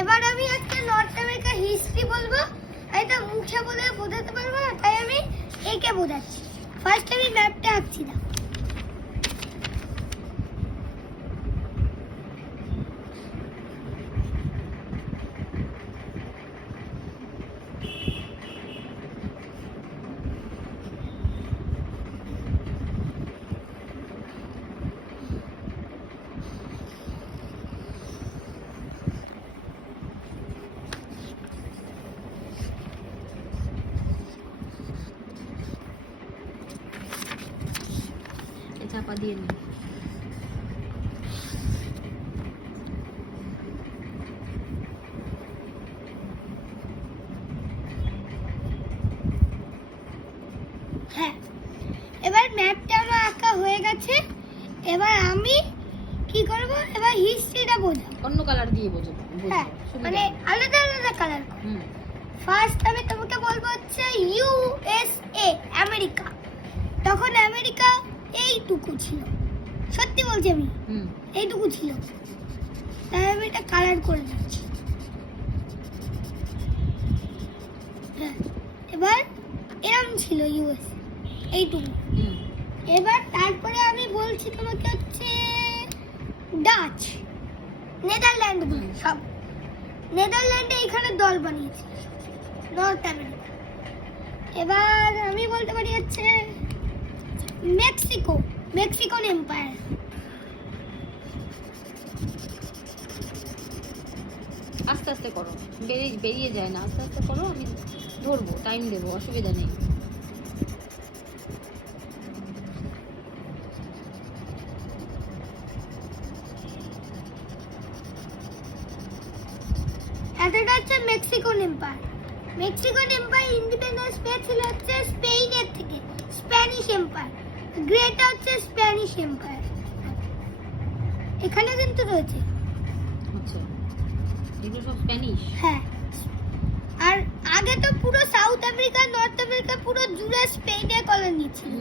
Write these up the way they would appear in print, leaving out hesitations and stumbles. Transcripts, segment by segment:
এবার আমি আজকে নর্থ আমেরিকা হিস্ট্রি বলবো। এটা মুখে বলে বোঝাতে পারবো না, তাই আমি এঁকে বোঝাচ্ছি। ফার্স্ট আমি ম্যাপটা আঁকছি না। চাপা দিয়ে নি। হ্যাঁ, এবার ম্যাপটা আমার আঁকা হয়ে গেছে। এবার আমি কি করব, এবার হিস্ট্রিটা বোঝাবো। অন্য কালার দিয়ে বোঝাবো। হ্যাঁ, মানে আলাদা আলাদা কালার। ফার্স্ট আমি তোমাকে বলবো হচ্ছে ইউএসএ, আমেরিকা। তখন আমেরিকা এইটুকু ছিল, সত্যি বলছি আমি, এইটুকু ছিল। তাই আমি এটা কালার করে দিচ্ছি। হ্যাঁ, এবার এরম ছিল ইউএসএ, এইটুকু। এবার তারপরে আমি বলছি তোমাকে হচ্ছে ডাচ, নেদারল্যান্ড সব। নেদারল্যান্ডে এখানে দল বানিয়েছে, নর্থ আমেরিকা। এবার আমি বলতে পারি হচ্ছে মেক্সিকো, মেক্সিকান এম্পায়ার। আস্তে আস্তে করো, বেরিয়ে যায় না, আস্তে আস্তে করো, আমি ধরবো, টাইম দেবো, অসুবিধা নেই। এতটা হচ্ছে Mexican empire. Mexican empire independence পেয়েছিল হচ্ছে স্পেনের থেকে, স্প্যানিশ এম্পায়ার। গ্রেটা হচ্ছে স্প্যানিশ এম্পায়ার, এখানে কিন্তু রয়েছে। আচ্ছা, এগুলো সব স্প্যানিশ। হ্যাঁ, আর আগে তো পুরো সাউথ আমেরিকা, নর্থ আমেরিকা পুরো জুড়ে স্পেনের কলোনি ছিল।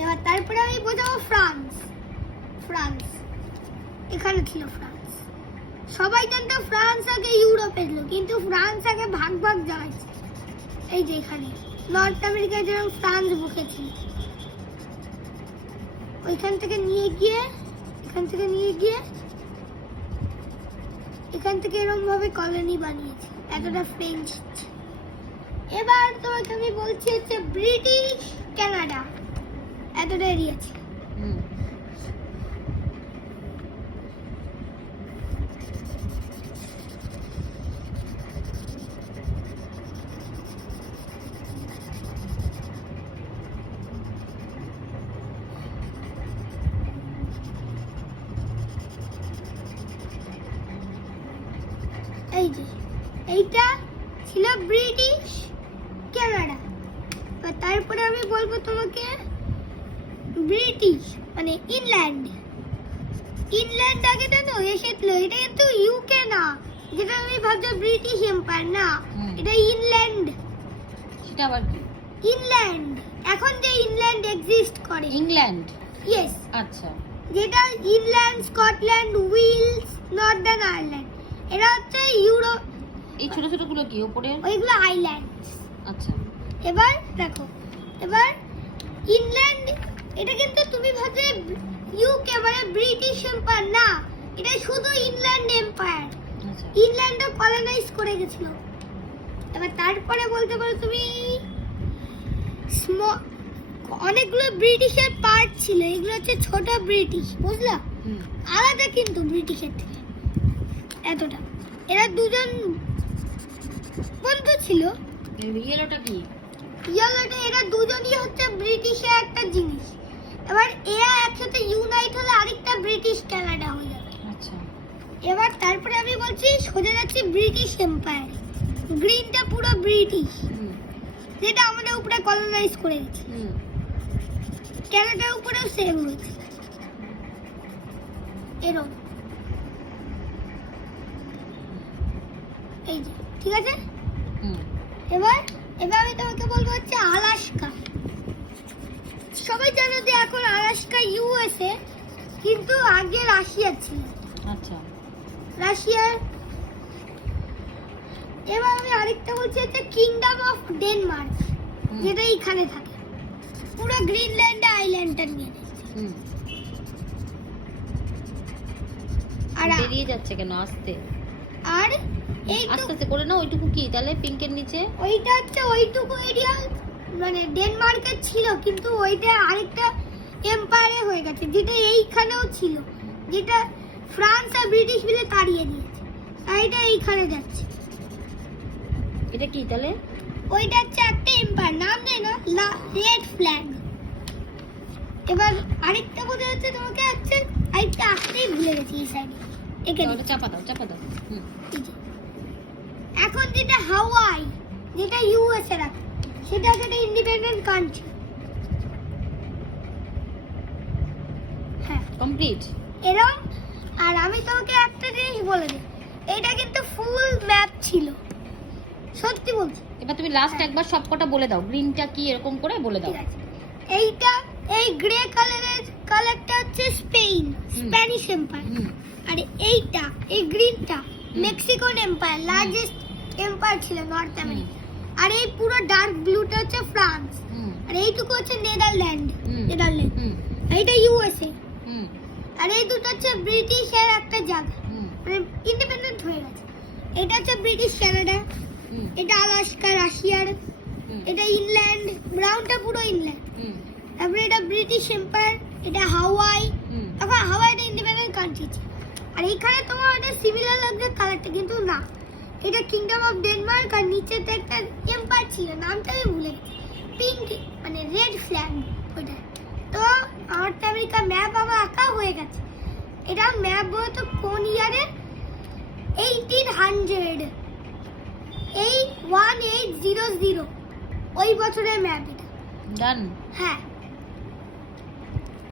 এবার তারপরে আমি বোঝাবো ফ্রান্স। ফ্রান্স এখানে ছিল। ফ্রান্স সবাই জানতো ফ্রান্স আগে ইউরোপে ছিল, কিন্তু ফ্রান্স আগে ভাগ ভাগ জায়গায় ছিল। এই যে এখানে নর্থ আমেরিকায় যেরকম ফ্রান্স বসেছিল, ওইখান থেকে নিয়ে গিয়ে এখান থেকে নিয়ে গিয়ে এখান থেকে এরকম ভাবে কলোনি বানিয়েছে। এতটা ফ্রেঞ্চ। এবার তোমাকে আমি বলছি হচ্ছে ব্রিটিশ কানাডা, এতটা এরিয়া ছিল। এই যে এইটা ছিল ব্রিটিশ কানাডা। তারপরে আমি বলবো তোমাকে ব্রিটিশ মানে ইংল্যান্ড। ইংল্যান্ড আগে জানো এসেছিল, এটা কিন্তু ইউকে না, যেটা আমি ভাবছি ব্রিটিশ এম্পায়ার না, এটা ইংল্যান্ড। সেটা আবার কি? ইংল্যান্ড, এখন যে ইংল্যান্ড এক্সিস্ট করে। ইংল্যান্ড? ইয়েস। আচ্ছা, যেটা England, Scotland, Wales, Northern Ireland, এরা হচ্ছে ইউরোপ। এই ছোট ছোট গুলো কি উপরে? ওইগুলো আইল্যান্ড। আচ্ছা, এবার দেখো, এবার ইংল্যান্ড, এটা কিন্তু তুমি ভাবছো ইউকে মানে ব্রিটিশ এম্পায়ার না, এটা শুধু ইংল্যান্ড এম্পায়ার। আচ্ছা, ইংল্যান্ডও কলোনাইজ করে গেছিল। এবার তারপরে বলতে পারো তুমি অনেকগুলো ব্রিটিশের পার্ট ছিল, এগুলো হচ্ছে ছোট ব্রিটিশ, বুঝলা? আলাদা কিন্তু ব্রিটিশের থেকে এতটা। এরা দুজন বন্ধু ছিল। ইয়েলোটা কি? ইয়েলোটা, এরা দুজনই হচ্ছে ব্রিটিশের একটা জিনিস। এবার এরা একসাথে ইউনাইট হলে আরেকটা ব্রিটিশ কানাডা হয়ে যাবে। আচ্ছা, এবার তারপরে আমি বলছি সোজা যাচ্ছি ব্রিটিশ এম্পায়ার। গ্রিনটা পুরো ব্রিটিশ, যেটা আমাদের উপরে কলোনাইজ করে গেছে। কানাডার উপরেও সেম হয়েছে এরকম। এই যে ঠিক আছে। এবার আমি তোমাকে বলবো হচ্ছে আলাস্কা। সবাই জানো যে এখন আলাস্কা ইউএসএ, কিন্তু আগে রাশিয়া ছিল। আচ্ছা, রাশিয়ার। এবার আমি আরেকটা বলছি হচ্ছে কিংডম অফ ডেনমার্ক, হুম। যেটা এইখানে থাকে। পুরো গ্রিনল্যান্ড আইল্যান্ডটা নিয়ে নিয়েছে। হুম। আর বেরিয়ে যাচ্ছে কেন আস্তে? আর এই আস্তে আস্তে করে না, ওইটুকু কি তাহলে পিঙ্কের নিচে? ওইটা হচ্ছে ওইটুকু এরিয়া মানে ডেনমার্কের ছিল, কিন্তু ওইটা আরেকটা এম্পায়ারে হয়ে গেছে, যেটা এইখানেও ছিল, যেটা ফ্রান্স আর ব্রিটিশ মিলে তাড়িয়ে দিয়েছে। আর এটা এইখানে যাচ্ছে। এটা কি তাহলে? ওইটা হচ্ছে একটা এম্পায়ার, নাম নেই না, রেড ফ্ল্যাগ। এবার আরেকটা বোঝা যাচ্ছে তোমাকে, হচ্ছে আরেকটা আসতেই ভুলে গেছি এই সাইডে। এখানে ওটা চাপা দাও, চাপা দাও। হুম। এই যে। এখন যেটা হাওয়াই, যেটা ইউএসএ রাখে, সেটা একটা ইন্ডিপেন্ডেন্ট কান্ট্রি। হ্যাঁ কমপ্লিট। এরম। আর আমি তোমাকে একটা জিনিস বলে দিই, এটা কিন্তু ফুল ম্যাপ ছিল, সত্যি বলছি। এবার তুমি লাস্ট একবার সবকটা বলে দাও, গ্রিনটা কি এরকম করে বলে দাও। ঠিক আছে, এইটা এই গ্রে কালারের কালারটা হচ্ছে স্পেন, স্প্যানিশ এম্পায়ার। হুম। আর এইটা এই গ্রিনটা হুম। মেক্সিকোন এম্পায়ার, লার্জেস্ট এম্পায়ার ছিল নর্থ হুম। আমেরিকা। আর এই পুরো ডার্ক ব্লুটা হচ্ছে ফ্রান্স। হুম। আর এইটুকু হচ্ছে নেদারল্যান্ড, হুম। নেদারল্যান্ড। হুম। আর এটা ইউএসএ। হুম। আর এই দুটো হচ্ছে ব্রিটিশের একটা জায়গা, হুম। মানে ইন্ডিপেন্ডেন্ট হয়ে গেছে। এটা হচ্ছে ব্রিটিশ কানাডা, হুম। এটা আলাস্কা রাশিয়ার, হুম। এটা ইনল্যান্ড, ব্রাউনটা পুরো ইনল্যান্ড। হুম। তারপরে এটা ব্রিটিশ এম্পায়ার, এটা হাওয়াই। হুম। এখন হাওয়াইটা ইন্ডিপেন্ডেন্ট কান্ট্রি ছিল। আর এখানে তোমার ওটা সিমিলার লাগছে কালারটা, কিন্তু না, এটা কিংডম অফ ডেনমার্ক। আর নিচেতে একটা এম্পায়ার ছিল, নামটা আমি ভুলে গেছি, পিঙ্ক মানে রেড ফ্ল্যাগ ওইটা। তো নর্থ আমেরিকা ম্যাপ আমার আঁকা হয়ে গেছে। এটা ম্যাপ বলতো কোন ইয়ারে, 1800, 1800 ওই বছরের ম্যাপ এটা। ডান। হ্যাঁ।